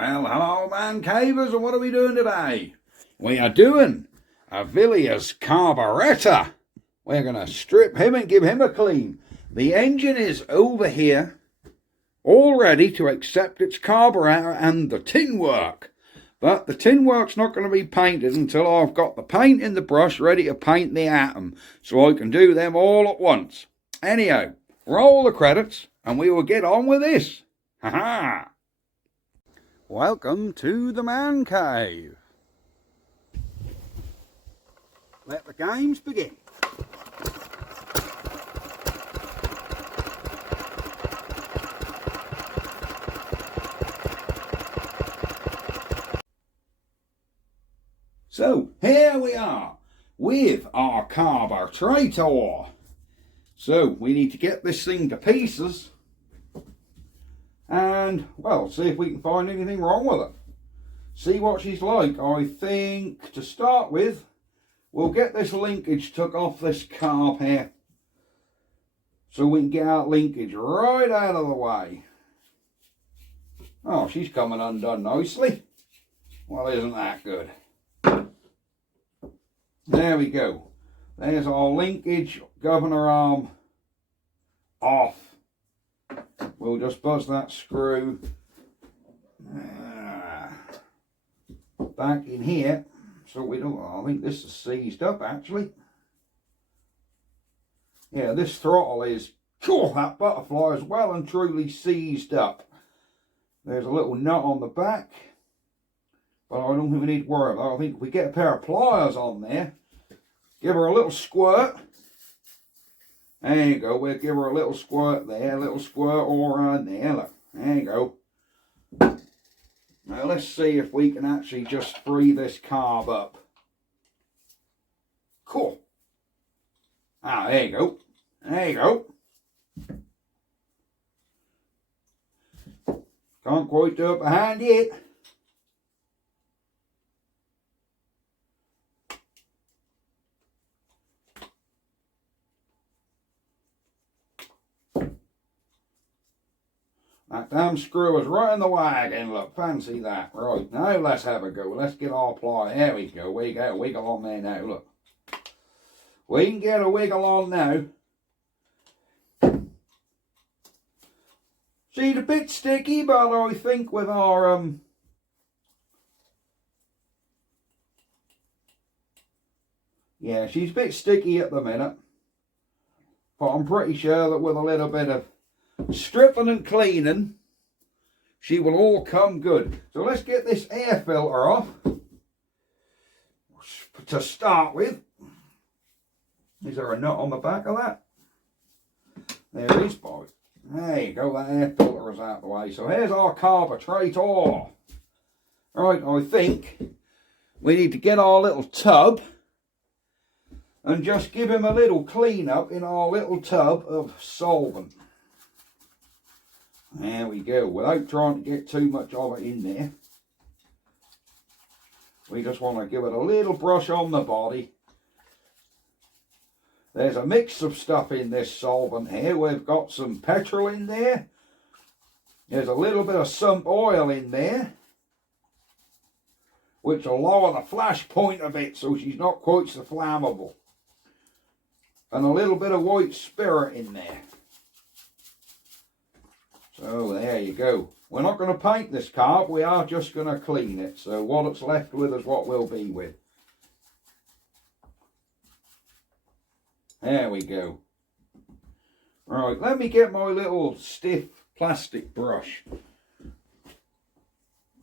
Well, hello man cavers, and what are we doing today? We are doing a Villiers carburetor. We're going to strip him and give him a clean. The engine is over here, all ready to accept its carburetor and the tin work. But the tin work's not going to be painted until I've got the paint in the brush ready to paint the atom, so I can do them all at once. Anyhow, roll the credits and we will get on with this. Ha ha! Welcome to the man cave. Let the games begin. So here we are with our carburetor. So we need to get this thing to pieces and, well, see if we can find anything wrong with it. See what she's like. I think to start with, we'll get this linkage took off this carb here, so we can get our linkage right out of the way. Oh, she's coming undone nicely. Well, isn't that good? There we go. There's our linkage governor arm off. We'll just buzz that screw back in here, so we don't. I think this is seized up actually. Yeah, this throttle is. That butterfly is well and truly seized up. There's a little nut on the back, but I don't think we need to worry about it. I think if we get a pair of pliers on there, give her a little squirt. There you go. We'll give her a little squirt there, a little squirt all around there. Look, there you go. Now let's see if we can actually just free this carb up. Cool. Ah, there you go. There you go. Can't quite do it by hand yet. That damn screw is right in the way again, look, fancy that. Right, now let's have a go. Let's get our ply. There we go. We got a wiggle on there now, look. We can get a wiggle on now. She's a bit sticky, but I think with our yeah, she's a bit sticky at the minute. But I'm pretty sure that with a little bit of stripping and cleaning, she will all come good. So let's get this air filter off to start with. Is there a nut on the back of that? There is, boy. There you go, that air filter is out of the way. So here's our carburetor. Right, I think we need to get our little tub and just give him a little clean up in our little tub of solvent. There we go, without trying to get too much of it in there. We just want to give it a little brush on the body. There's a mix of stuff in this solvent here. We've got some petrol in there. There's a little bit of sump oil in there, which will lower the flash point a bit so she's not quite so flammable. And a little bit of white spirit in there. So there you go. We're not going to paint this carb, we are just going to clean it. So what it's left with is what we'll be with. There we go. Right, let me get my little stiff plastic brush.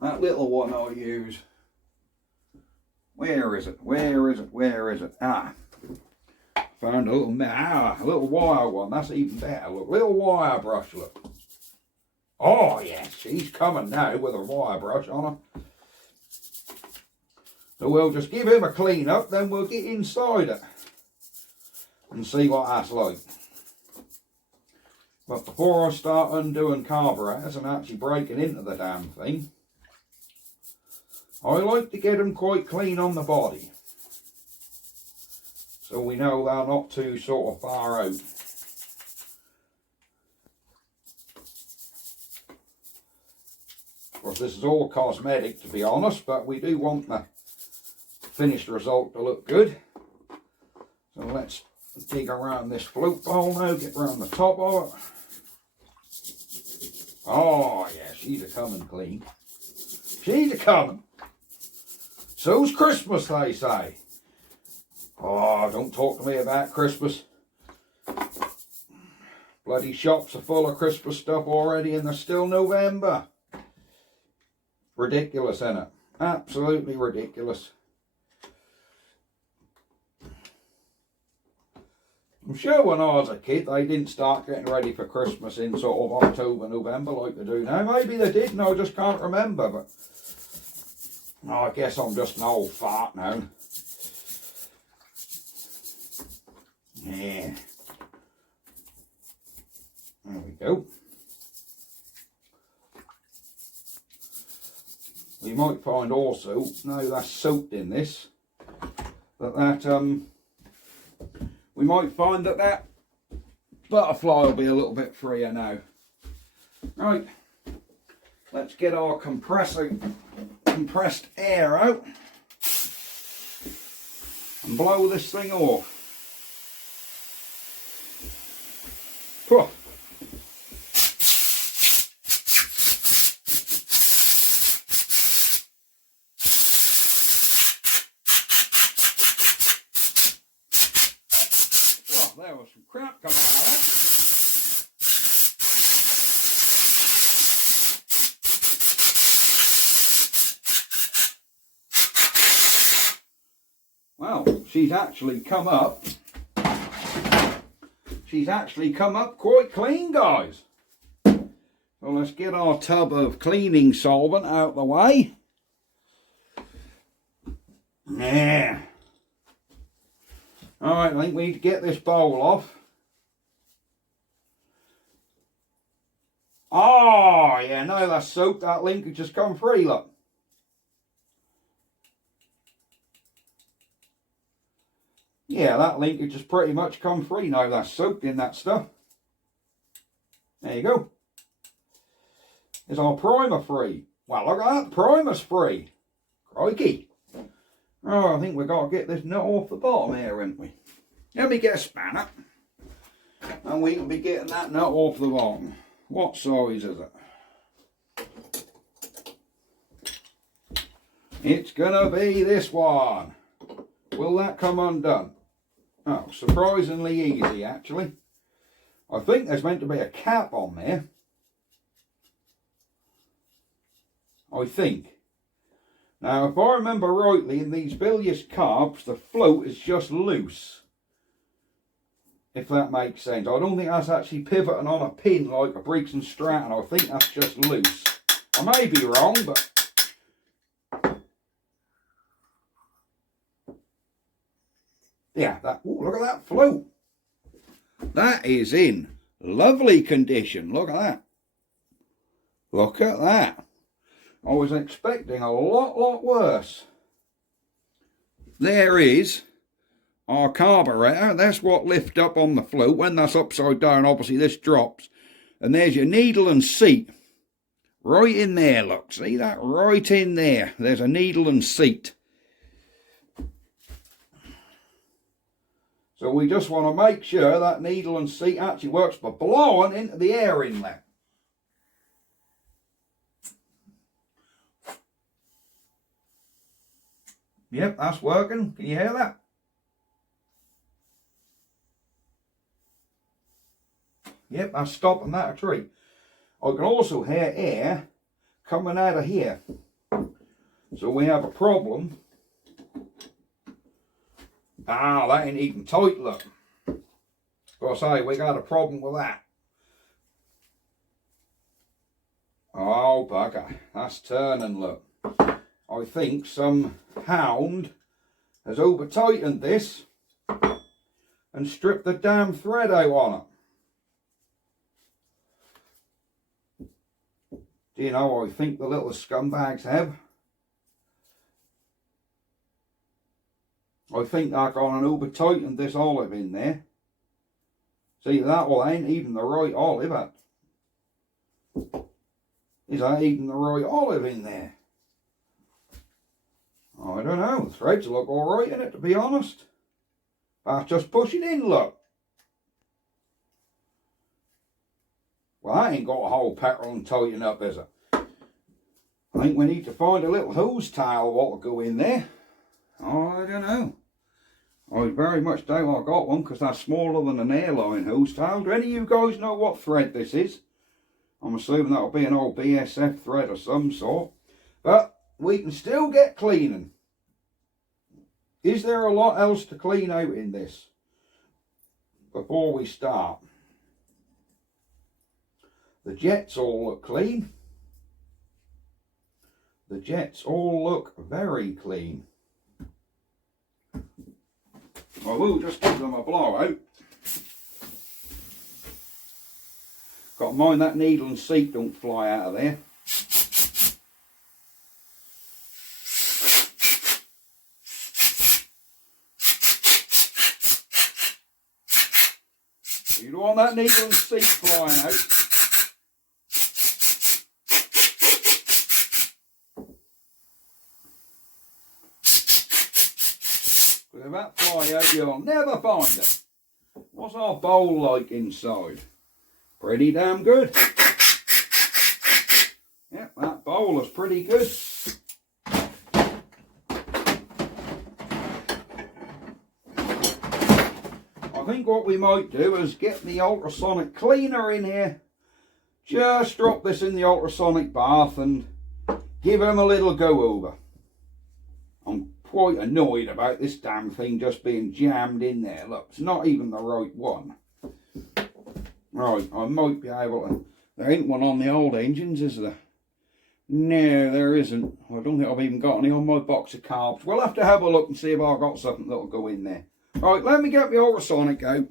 That little one I use. Where is it? Where is it? Where is it? Ah. Found a little wire one. That's even better. Look, little wire brush, look. Oh yes, she's coming now with a wire brush on her. So we'll just give him a clean up, then we'll get inside it and see what that's like. But before I start undoing carburetors and actually breaking into the damn thing, I like to get them quite clean on the body, so we know they're not too sort of far out. Of course, this is all cosmetic, to be honest, but we do want the finished result to look good. So let's dig around this float bowl now, get around the top of it. Oh yeah, she's a-coming clean. She's a-coming. So's Christmas, they say. Oh, don't talk to me about Christmas. Bloody shops are full of Christmas stuff already and there's still November. Ridiculous, isn't it? Absolutely ridiculous. I'm sure when I was a kid they didn't start getting ready for Christmas in sort of October, November like they do now. Maybe they did and I just can't remember, but oh, I guess I'm just an old fart now. Yeah. There we go. We might find also, now that's soaked in this, we might find that butterfly will be a little bit freer now. Right, let's get our compressed air out and blow this thing off. Whew. There was some crap coming out of that. Well, she's actually come up. She's actually come up quite clean, guys. So let's get our tub of cleaning solvent out of the way. Yeah. Alright, I think we need to get this bowl off. Oh, yeah, no, that's soaked. That linkage has come free, look. Yeah, that linkage has pretty much come free now. That's soaked in that stuff. There you go. Is our primer free? Well, look at that. The primer's free. Crikey. Oh, I think we've got to get this nut off the bottom here, haven't we? Let me get a spanner. And we can be getting that nut off the bottom. What size is it? It's going to be this one. Will that come undone? Oh, surprisingly easy, actually. I think there's meant to be a cap on there. I think. Now, if I remember rightly, in these Villiers Carbs, the float is just loose. If that makes sense. I don't think that's actually pivoting on a pin like a Briggs & Stratton. I think that's just loose. I may be wrong, but... yeah, that. Ooh, look at that float. That is in lovely condition. Look at that. Look at that. I was expecting a lot worse. There is our carburetor. That's what lifts up on the float. When that's upside down, obviously this drops. And there's your needle and seat. Right in there, look. See that? Right in there. There's a needle and seat. So we just want to make sure that needle and seat actually works by blowing into the air inlet. Yep, that's working. Can you hear that? Yep, that's stopping that tree. I can also hear air coming out of here. So we have a problem. Ah, that ain't even tight, look. Gotta say, we got a problem with that. Oh, bugger. That's turning, look. I think some hound has over-tightened this and stripped the damn thread out on it. Do you know what I think the little scumbags have? I think they're gone and over-tightened this olive in there. See, that one ain't even the right olive, Is that even the right olive in there? I don't know. The threads look alright in it, to be honest. I'll just push it in, look. Well, I ain't got a whole petrol and tighten up, is it? I think we need to find a little hose tail what will go in there. I don't know. I very much doubt I got one because that's smaller than an airline hose tail. Do any of you guys know what thread this is? I'm assuming that'll be an old BSF thread of some sort. But we can still get cleaning. Is there a lot else to clean out in this before we start? The jets all look clean. The jets all look very clean. I will just give them a blowout. Got to mind that needle and seat don't fly out of there. You don't want that needle and seat flying out. If that fly out, you'll never find it. What's our bowl like inside? Pretty damn good. Yep, that bowl is pretty good. I think what we might do is get the ultrasonic cleaner in here. Just drop this in the ultrasonic bath and give him a little go over. I'm quite annoyed about this damn thing just being jammed in there. Look, it's not even the right one. Right, I might be able to... There ain't one on the old engines, is there? No, there isn't. I don't think I've even got any on my box of carbs. We'll have to have a look and see if I've got something that'll go in there. Right, let me get my ultrasonic out.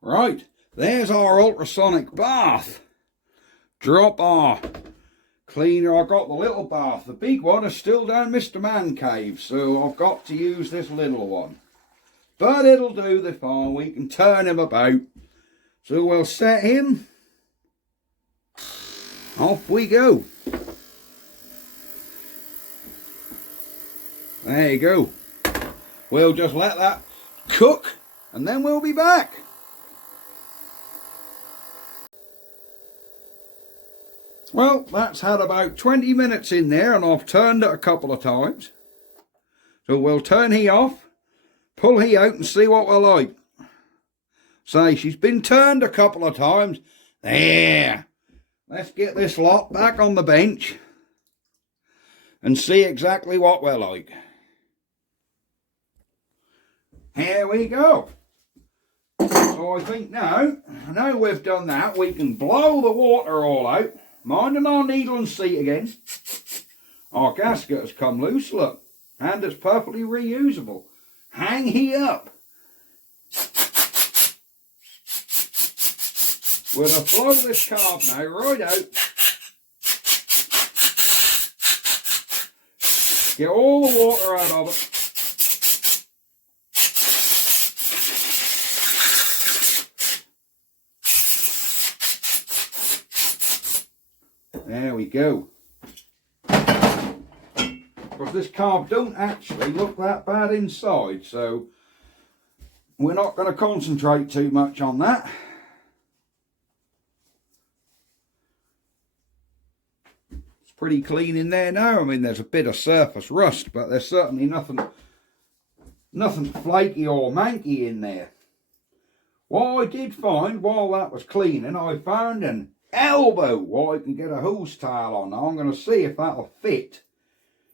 Right, there's our ultrasonic bath. Drop our cleaner. I've got the little bath. The big one is still down Mr. Man Cave, so I've got to use this little one. But it'll do the fine. We can turn him about. So we'll set him. Off we go. There you go. We'll just let that cook and then we'll be back. Well, that's had about 20 minutes in there and I've turned it a couple of times. So we'll turn he off, pull he out and see what we're like. Say, she's been turned a couple of times. There. Let's get this lot back on the bench and see exactly what we're like. Here we go. So I think now we've done that, we can blow the water all out. Minding our needle and seat again. Our gasket has come loose, look. And it's perfectly reusable. Hang he up. We're going to blow this carb now right out. Get all the water out of it. There we go. Because this carb don't actually look that bad inside, so we're not going to concentrate too much on that. It's pretty clean in there now. I mean, there's a bit of surface rust, but there's certainly nothing flaky or manky in there. What I did find while that was cleaning, I found an elbow what I can get a hose tail on. Now I'm going to see if that'll fit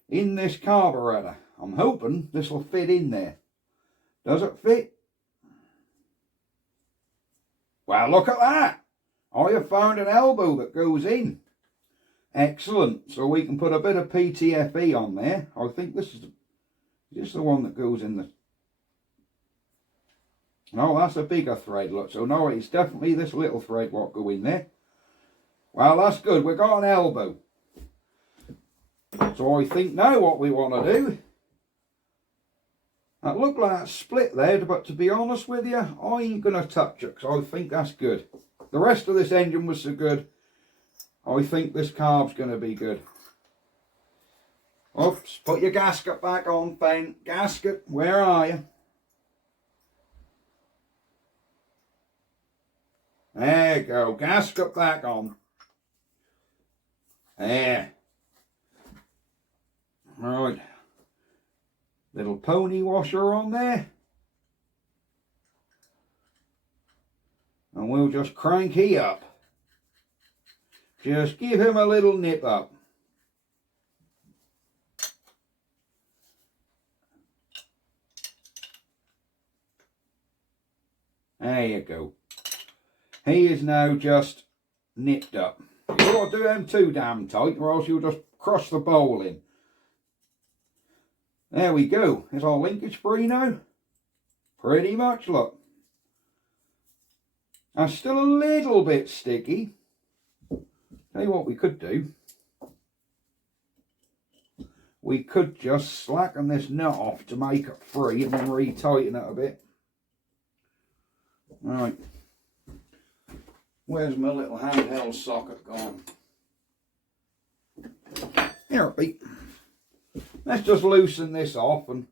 in this carburetor. I'm hoping this will fit in there. Does it fit? Well, look at that. I have found an elbow that goes in. Excellent. So we can put a bit of PTFE on there. I think this is the one that goes in the... No, that's a bigger thread, look. So no, it's definitely this little thread what go in there. Well, that's good. We've got an elbow. So I think now what we want to do That looked like a split there, but to be honest with you, I ain't going to touch it because I think that's good. The rest of this engine was so good, I think this carb's going to be good. Oops, put your gasket back on, Ben. Gasket, where are you? There you go, gasket back on. There. Right. Little pony washer on there. And we'll just crank he up. Just give him a little nip up. There you go. He is now just nipped up. You don't want to do them too damn tight or else you'll just crush the bowl in. There we go. Is our linkage free now? Pretty much, look. That's still a little bit sticky. Tell you what we could do. We could just slacken this nut off to make it free and then retighten it a bit. Right. Where's my little handheld socket gone? Here it be. Let's just loosen this off and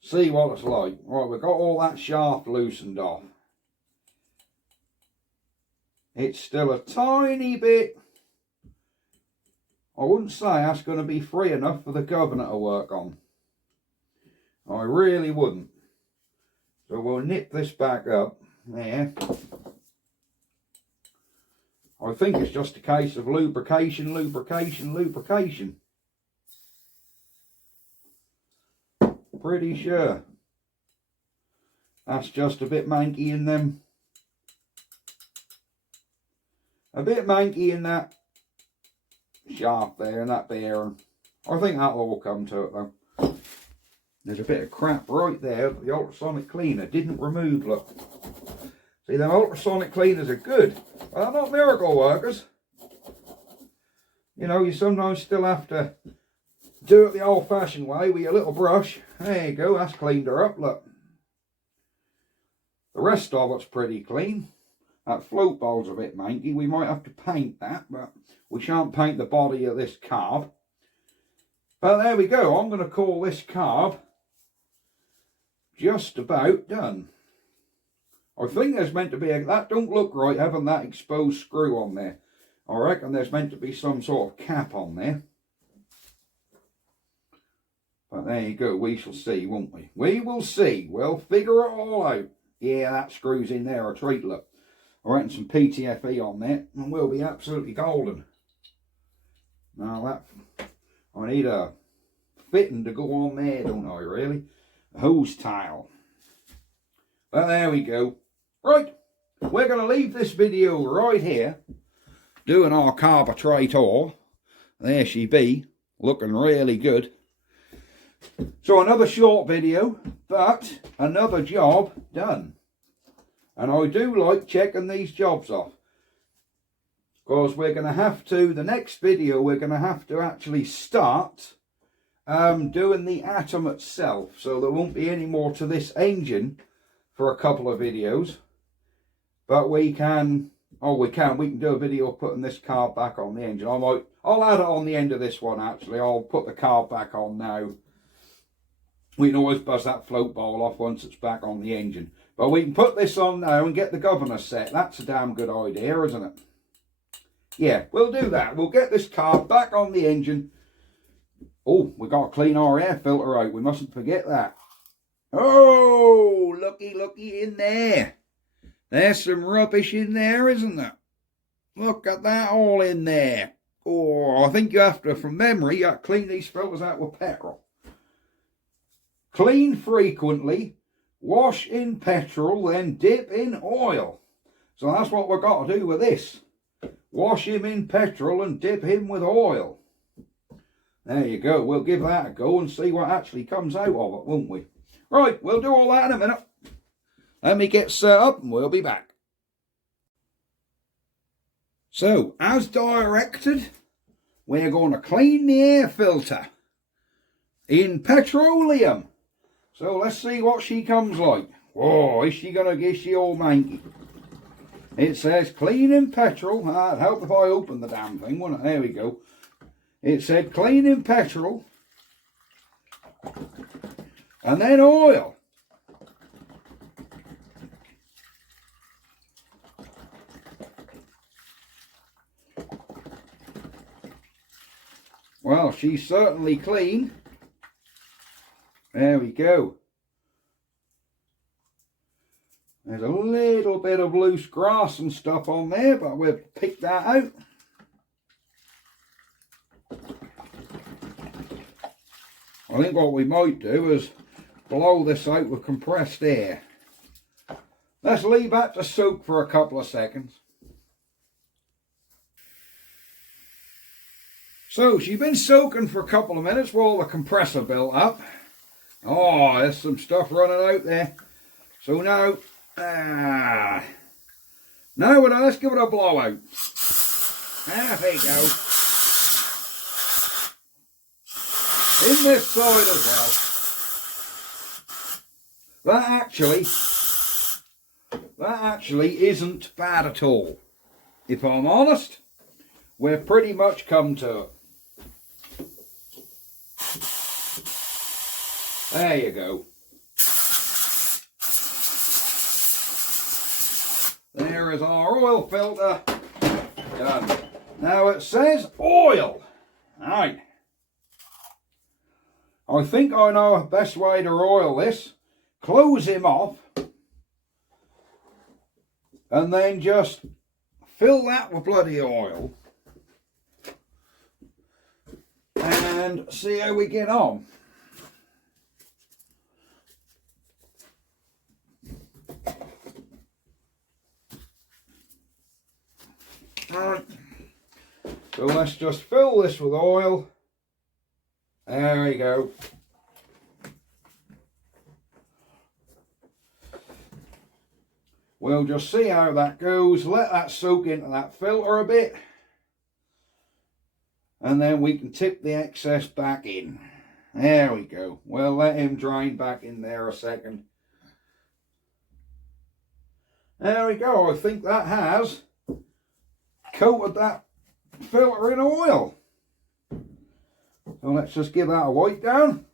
see what it's like. Right, we've got all that shaft loosened off. It's still a tiny bit. I wouldn't say that's going to be free enough for the governor to work on. I really wouldn't. So we'll nip this back up there. I think it's just a case of lubrication, lubrication, lubrication. Pretty sure. That's just a bit manky in them. A bit manky in that shaft there and that bearing. I think that'll all come to it though. There's a bit of crap right there that the ultrasonic cleaner didn't remove, look. See, them ultrasonic cleaners are good, but they're not miracle workers. You know, you sometimes still have to do it the old-fashioned way with your little brush. There you go, that's cleaned her up, look. The rest of it's pretty clean. That float bowl's a bit manky. We might have to paint that, but we shan't paint the body of this carb. But there we go. I'm going to call this carb just about done. I think there's meant to be that don't look right having that exposed screw on there. I reckon there's meant to be some sort of cap on there. But there you go, we shall see, won't we? We will see. We'll figure it all out. Yeah, that screw's in there, a treat, look. I reckon some PTFE on there and we'll be absolutely golden. Now that, I need a fitting to go on there, don't I, really? A hose tile. But there we go. Right, we're going to leave this video right here, doing our carburetor. There she be, looking really good. So another short video, but another job done. And I do like checking these jobs off. Because we're going to have to, the next video, we're going to have to actually start doing the atom itself. So there won't be any more to this engine for a couple of videos. But we can do a video of putting this carb back on the engine. I'll add it on the end of this one actually. I'll put the carb back on now. We can always buzz that float bowl off once it's back on the engine. But we can put this on now and get the governor set. That's a damn good idea, isn't it? Yeah, we'll do that. We'll get this carb back on the engine. Oh, we've got to clean our air filter out. We mustn't forget that. Oh, looky in there. There's some rubbish in there, isn't there? Look at that all in there. Oh, I think you have to, from memory, you have to clean these filters out with petrol. Clean frequently, wash in petrol, then dip in oil. So that's what we've got to do with this. Wash him in petrol and dip him with oil. There you go. We'll give that a go and see what actually comes out of it, won't we? Right, we'll do all that in a minute. Let me get set up and we'll be back. So, as directed, we're going to clean the air filter in petroleum. So let's see what she comes like. Whoa, is she all manky? It says clean in petrol. That'd help if I open the damn thing, wouldn't it? There we go. It said clean in petrol. And then oil. Well, she's certainly clean. There we go. There's a little bit of loose grass and stuff on there, but we'll pick that out. I think what we might do is blow this out with compressed air. Let's leave that to soak for a couple of seconds. So she's been soaking for a couple of minutes while the compressor built up. Oh, there's some stuff running out there. So now, let's give it a blowout. There you go. In this side as well. That actually isn't bad at all. If I'm honest, we're pretty much come to it. There you go. There is our oil filter done. Now it says oil. Right. I think I know the best way to oil this. Close him off. And then just fill that with bloody oil. And see how we get on. Alright, so let's just fill this with oil. There we go. We'll just see how that goes. Let that soak into that filter a bit. And then we can tip the excess back in. There we go. We'll let him drain back in there a second. There we go. I think that has coated that filter in oil. So let's just give that a wipe down.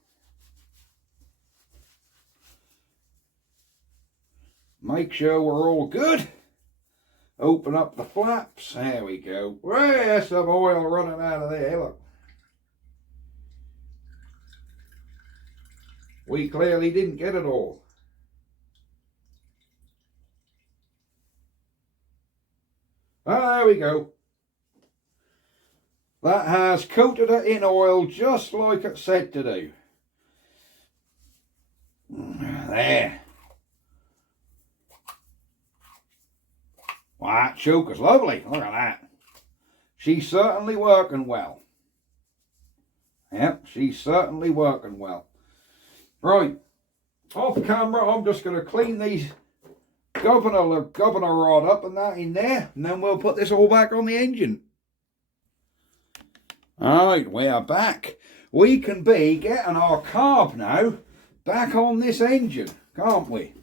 Make sure we're all good. Open up the flaps. There we go. There's some oil running out of there. Look. We clearly didn't get it all. There we go. That has coated it in oil just like it said to do. There. Well, that choke is lovely. Look at that. She's certainly working well. Yep, she's certainly working well. Right. Off camera, I'm just going to clean these governor rod up and that in there, and then we'll put this all back on the engine. Alright, we are back. We can be getting our carb now back on this engine, can't we?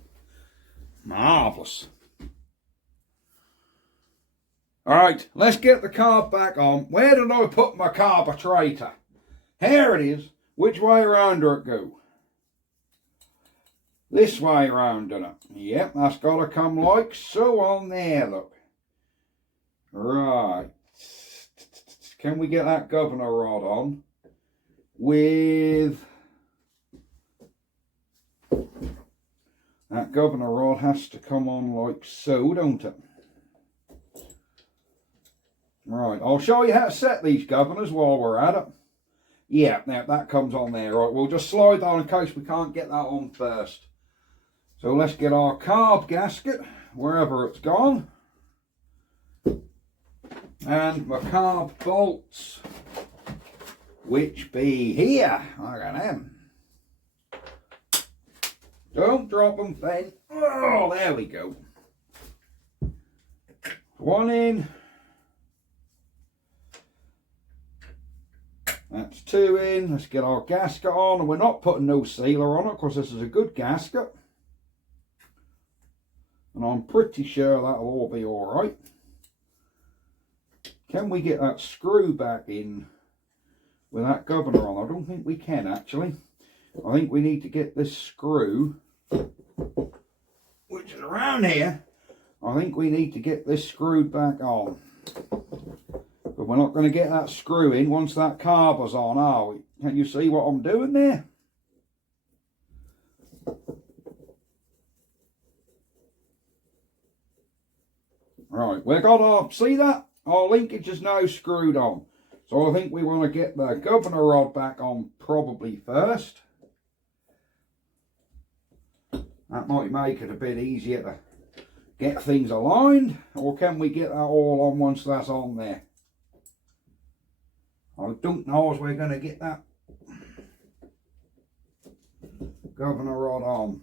Marvellous. Alright, let's get the carb back on. Where did I put my carburetor? Here it is. Which way around did it go? This way around, doesn't it? Yep, that's got to come like so on there, look. Right. Can we get that governor rod on? With... that governor rod has to come on like so, don't it? Right, I'll show you how to set these governors while we're at it. Yeah, now that comes on there. Right, we'll just slide down in case we can't get that on first. So let's get our carb gasket, wherever it's gone. And my carb bolts, which be here. Look at them. Don't drop them, then. Oh, there we go. One in. That's 2 in. Let's get our gasket on. And we're not putting no sealer on it because this is a good gasket. And I'm pretty sure that'll all be alright. Can we get that screw back in with that governor on? I don't think we can actually. I think we need to get this screw, which is around here. I think we need to get this screwed back on. But we're not going to get that screw in once that carber's on, are we? Can you see what I'm doing there? Right, we've got our, see that? Our linkage is now screwed on. So I think we want to get the governor rod back on probably first. That might make it a bit easier to get things aligned. Or can we get that all on once that's on there? I don't know as we're going to get that governor rod on.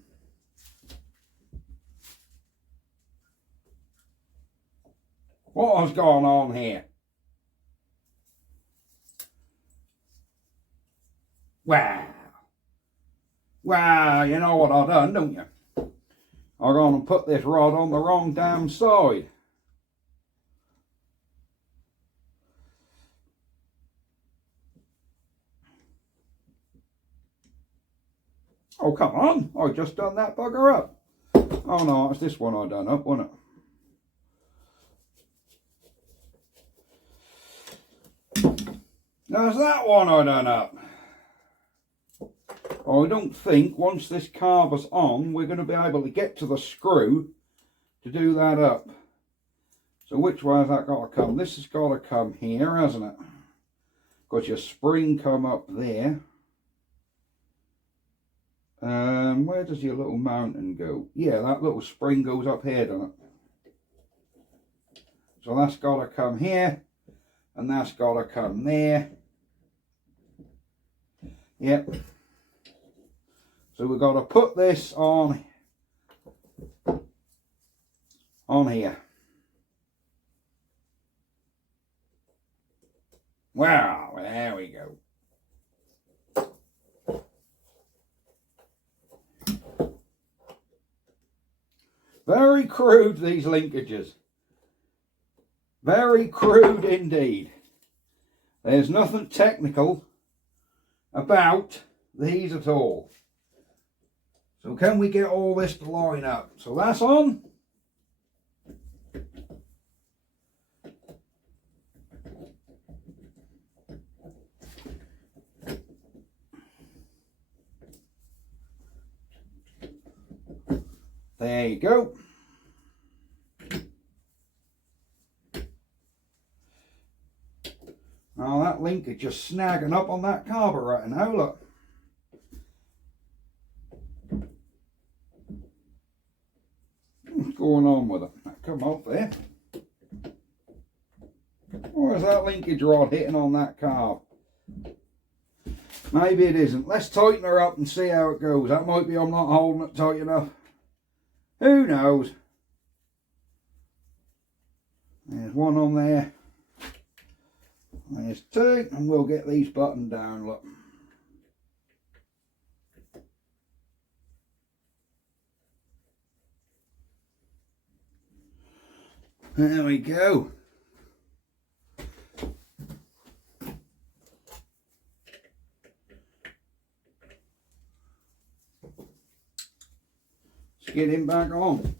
What has gone on here? Wow. Wow, you know what I've done, don't you? I'm going to put this rod on the wrong damn side. Oh, come on. I just done that bugger up. Oh, no, it's this one I done up, wasn't it? There's that one I done up. I don't think once this carber's on, we're going to be able to get to the screw to do that up. So which way has that got to come? This has got to come here, hasn't it? Got your spring come up there. Where does your little mountain go? Yeah, that little spring goes up here, doesn't it? So that's got to come here, and that's got to come there. Yep. So we've got to put this on here. Wow, there we go. Very crude, these linkages. Very crude indeed. There's nothing technical about these at all. So can we get all this to line up? So that's on. There you go. Now that linkage just snagging up on that carburetor now, look. What's going on with it? That come off there. Or is that linkage rod hitting on that carb? Maybe it isn't. Let's tighten her up and see how it goes. That might be I'm not holding it tight enough. Who knows? There's one on there. There's 2, and we'll get these buttoned down, look. There we go. Let's get him back on.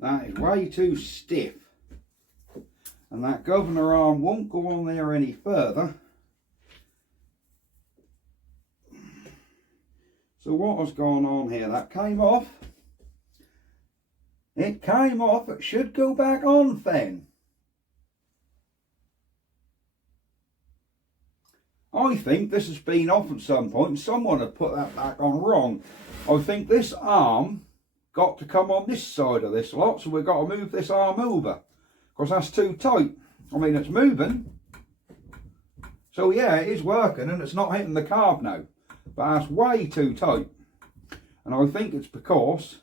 That is way too stiff, and that governor arm won't go on there any further. So what has gone on here? That came off. It came off. It should go back on then. I think this has been off at some point. Someone had put that back on wrong. I think this arm got to come on this side of this lot, so we've got to move this arm over, because that's too tight. I mean, it's moving. So yeah, it is working and it's not hitting the carb now, but that's way too tight. And I think it's because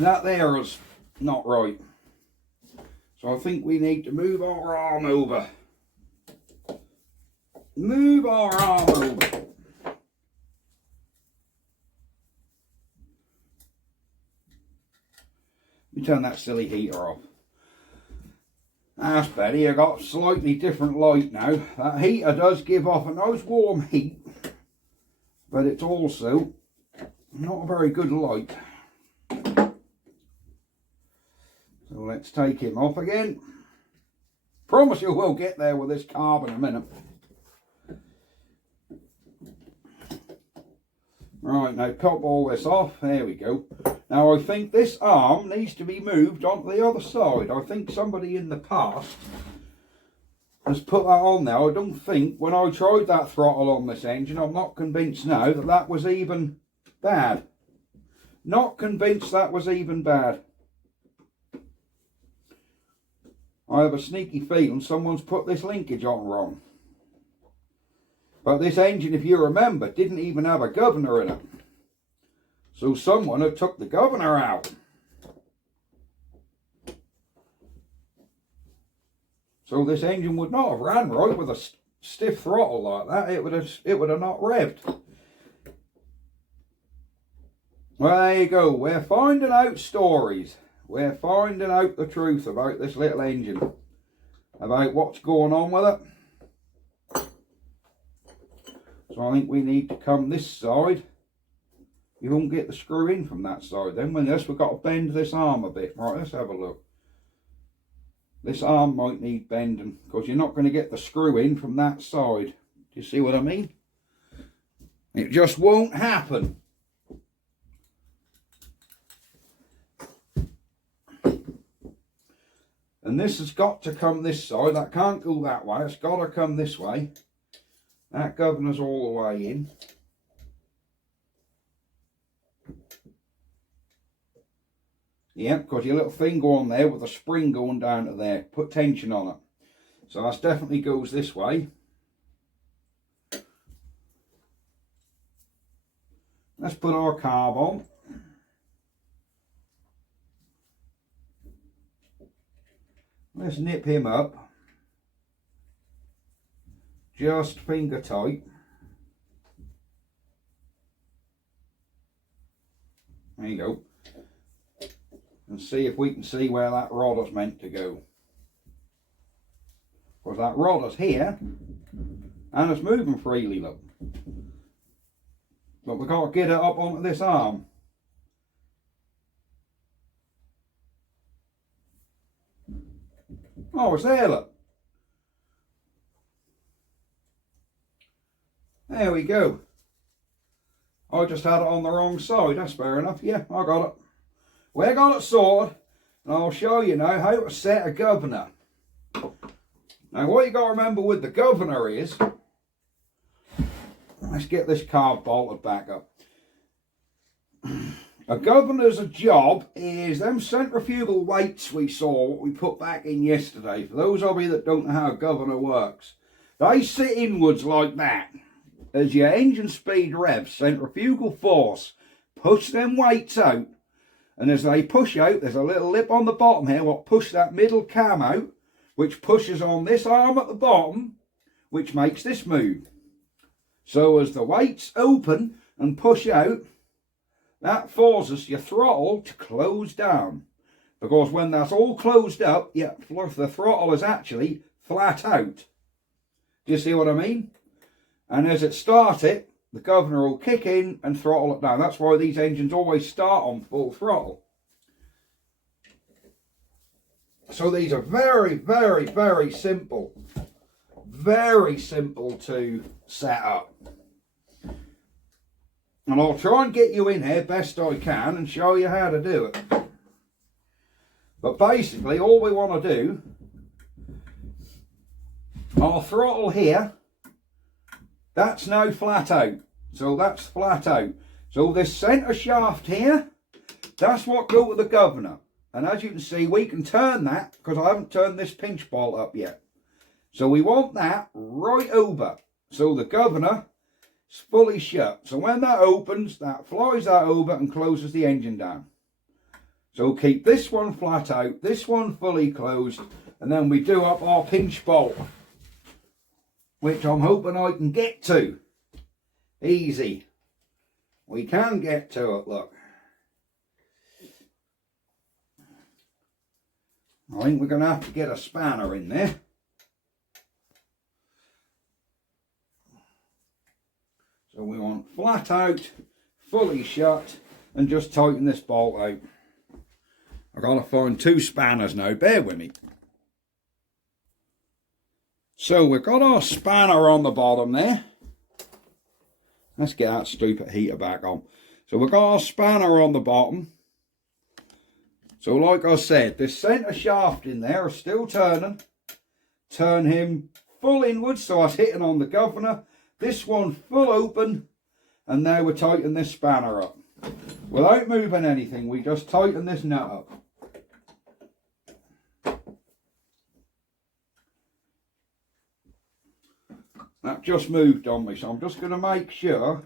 that there is not right. So I think we need to move our arm over. Move our arm over. Let me turn that silly heater off. That's better. You've got slightly different light now. That heater does give off a nice warm heat, but it's also not a very good light. So let's take him off again. Promise you we'll get there with this carb in a minute. Right, now pop all this off. There we go. Now I think this arm needs to be moved onto the other side. I think somebody in the past has put that on there. I don't think, when I tried that throttle on this engine, I'm not convinced now that that was even bad. Not convinced that was even bad. I have a sneaky feeling someone's put this linkage on wrong. But this engine, if you remember, didn't even have a governor in it. So someone had took the governor out. So this engine would not have ran right with a stiff throttle like that. It would have not revved. Well, there you go. We're finding out stories. We're finding out the truth about this little engine. About what's going on with it. So I think we need to come this side. You won't get the screw in from that side then. When this, we've got to bend this arm a bit. Right, let's have a look. This arm might need bending, because you're not going to get the screw in from that side. Do you see what I mean? It just won't happen. And this has got to come this side. That can't go that way. It's got to come this way. That governor's all the way in. Yeah, because your little thing going there with the spring going down to there. Put tension on it. So that definitely goes this way. Let's put our carb on. Let's nip him up. Just finger tight. There you go. And see if we can see where that rod is meant to go. Because that rod is here and it's moving freely, look. But we've got to get it up onto this arm. Oh, it's there, look. There we go. I just had it on the wrong side. That's fair enough. Yeah, I got it. We got it sorted. And I'll show you now how to set a governor. Now what you got to remember with the governor is, let's get this carb bolted back up. A governor's job is them centrifugal weights we saw, what we put back in yesterday. For those of you that don't know how a governor works, they sit inwards like that. As your engine speed revs, centrifugal force push them weights out, and as they push out, there's a little lip on the bottom here what push that middle cam out, which pushes on this arm at the bottom, which makes this move. So as the weights open and push out, that forces your throttle to close down, because when that's all closed up, yeah, the throttle is actually flat out. Do you see what I mean? And as it starts it, the governor will kick in and throttle it down. That's why these engines always start on full throttle. So these are very, very, very simple. Very simple to set up. And I'll try and get you in here best I can and show you how to do it. But basically all we want to do, our throttle here, that's now flat out. So that's flat out. So this centre shaft here, that's what go to the governor. And as you can see, we can turn that, because I haven't turned this pinch bolt up yet. So we want that right over. So the governor is fully shut. So when that opens, that flies that over and closes the engine down. So keep this one flat out, this one fully closed, and then we do up our pinch bolt, which I'm hoping I can get to. Easy. We can get to it, look. I think we're going to have to get a spanner in there. So we want flat out, fully shut, and just tighten this bolt out. I've got to find 2 spanners now, bear with me. So we've got our spanner on the bottom there. Let's get that stupid heater back on. So we've got our spanner on the bottom. So like I said, this centre shaft in there is still turning. Turn him full inwards, so I was hitting on the governor. This one full open, and now we're tightening this spanner up. Without moving anything, we just tighten this nut up. That just moved on me, so I'm just going to make sure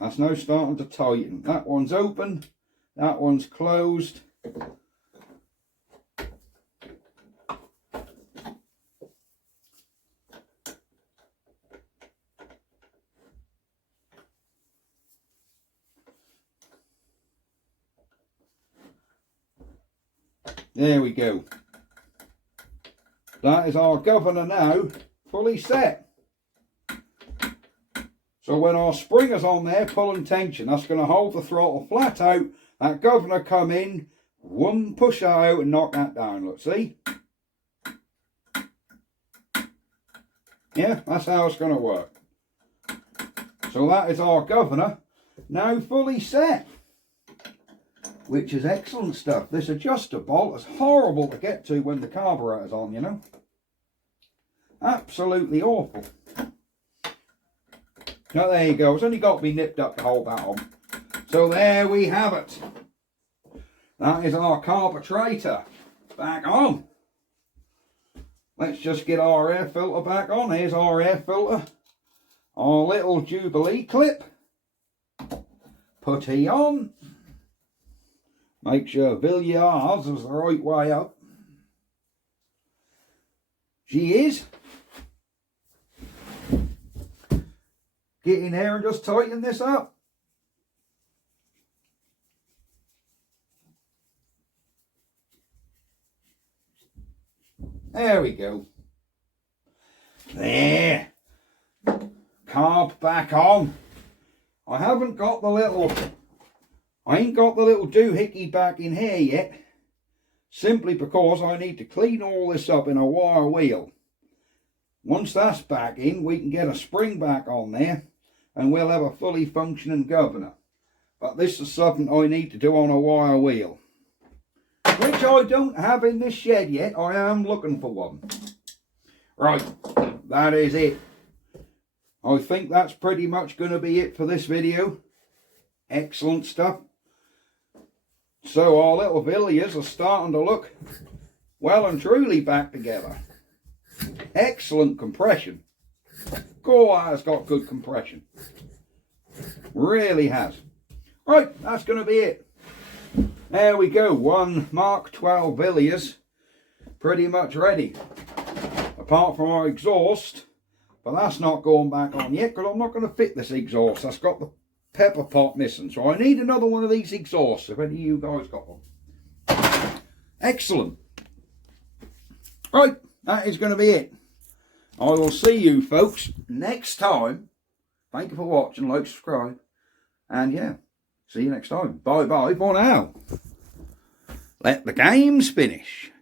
that's now starting to tighten. That one's open, that one's closed. There we go. That is our governor now, fully set. So when our springer's on there pulling tension, that's going to hold the throttle flat out. That governor come in, one push out and knock that down. Look, see? Yeah, that's how it's going to work. So that is our governor now fully set, which is excellent stuff. This adjuster bolt is horrible to get to when the carburetor's on, you know. Absolutely awful. Now there you go. It's only got to be nipped up to hold that on. So there we have it. That is our carburetor back on. Let's just get our air filter back on. Here's our air filter. Our little Jubilee clip. Putty on. Make sure Villiers is the right way up. She is. Get in here and just tighten this up. There we go. There. Carb back on. I ain't got the little doohickey back in here yet, simply because I need to clean all this up in a wire wheel. Once that's back in, we can get a spring back on there and we'll have a fully functioning governor. But this is something I need to do on a wire wheel, which I don't have in this shed yet. I am looking for one. Right, that is it. I think that's pretty much going to be it for this video. Excellent stuff. So our little Villiers are starting to look well and truly back together. Excellent compression. God, has got good compression. Really has. Right, that's going to be it. There we go. One Mark 12 Villiers. Pretty much ready. Apart from our exhaust. But that's not going back on yet, because I'm not going to fit this exhaust. That's got the pepper pot missing. So I need another one of these exhausts, if any of you guys got one. Excellent. Right, that is going to be it. I will see you folks next time. Thank you for watching. Like, subscribe. And yeah, see you next time. Bye bye for now. Let the games finish.